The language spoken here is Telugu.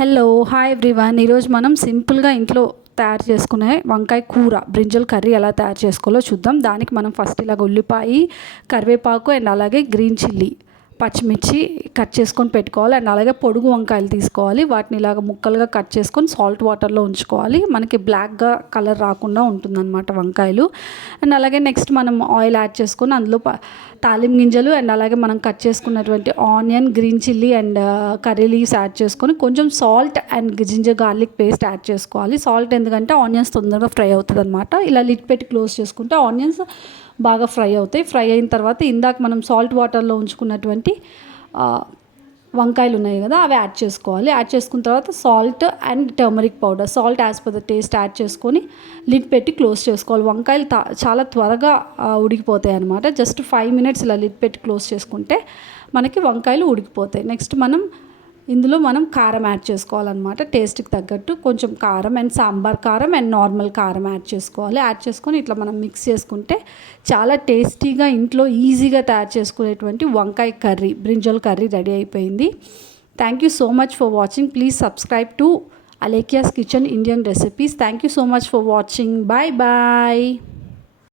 Hello hi everyone. ఈరోజు మనం సింపుల్గా ఇంట్లో తయారు చేసుకునే వంకాయ కూర బ్రింజల్ కర్రీ ఎలా తయారు చేసుకోవాలో చూద్దాం. దానికి మనం ఫస్ట్ ఇలాగ ఉల్లిపాయ, కరివేపాకు అండ్ అలాగే గ్రీన్ చిల్లీ, పచ్చిమిర్చి కట్ చేసుకొని పెట్టుకోవాలి. అండ్ అలాగే పొడుగు వంకాయలు తీసుకోవాలి. వాటిని ఇలాగ ముక్కలుగా కట్ చేసుకొని సాల్ట్ వాటర్లో ఉంచుకోవాలి. మనకి బ్లాక్గా కలర్ రాకుండా ఉంటుందన్నమాట వంకాయలు. అండ్ అలాగే నెక్స్ట్ మనం ఆయిల్ యాడ్ చేసుకొని అందులో తాలింపు గింజలు అండ్ అలాగే మనం కట్ చేసుకున్నటువంటి onion, green chilli and curry leaves add చేసుకొని కొంచెం salt and ginger garlic paste add చేసుకోవాలి. సాల్ట్ ఎందుకంటే ఆనియన్స్ తొందరగా ఫ్రై అవుతుంది అనమాట. ఇలా లిడ్ పెట్టి క్లోజ్ చేసుకుంటే ఆనియన్స్ బాగా ఫ్రై అవుతాయి. ఫ్రై అయిన తర్వాత ఇందాక మనం సాల్ట్ వాటర్లో ఉంచుకున్నటువంటి వంకాయలు ఉన్నాయి కదా, అవి యాడ్ చేసుకోవాలి. యాడ్ చేసుకున్న తర్వాత salt and turmeric powder, salt as per the taste add చేసుకొని లిడ్ పెట్టి క్లోజ్ చేసుకోవాలి. వంకాయలు చాలా త్వరగా ఉడికిపోతాయి అనమాట. జస్ట్ 5 minutes ఇలా లిడ్ పెట్టి క్లోజ్ చేసుకుంటే మనకి వంకాయలు ఉడికిపోతాయి. నెక్స్ట్ ఇందులో మనం కారం యాడ్ చేసుకోవాలన్నమాట. టేస్ట్కి తగ్గట్టు కొంచెం కారం అండ్ సాంబార్ కారం అండ్ నార్మల్ కారం యాడ్ చేసుకోవాలి. యాడ్ చేసుకొని ఇట్లా మనం మిక్స్ చేసుకుంటే చాలా టేస్టీగా ఇంట్లో ఈజీగా తయారు చేసుకునేటువంటి వంకాయ కర్రీ, బ్రింజల్ కర్రీ రెడీ అయిపోయింది. Thank you so much for watching. Please subscribe to Alekhya's kitchen Indian recipes. Thank you so much for watching. Bye bye.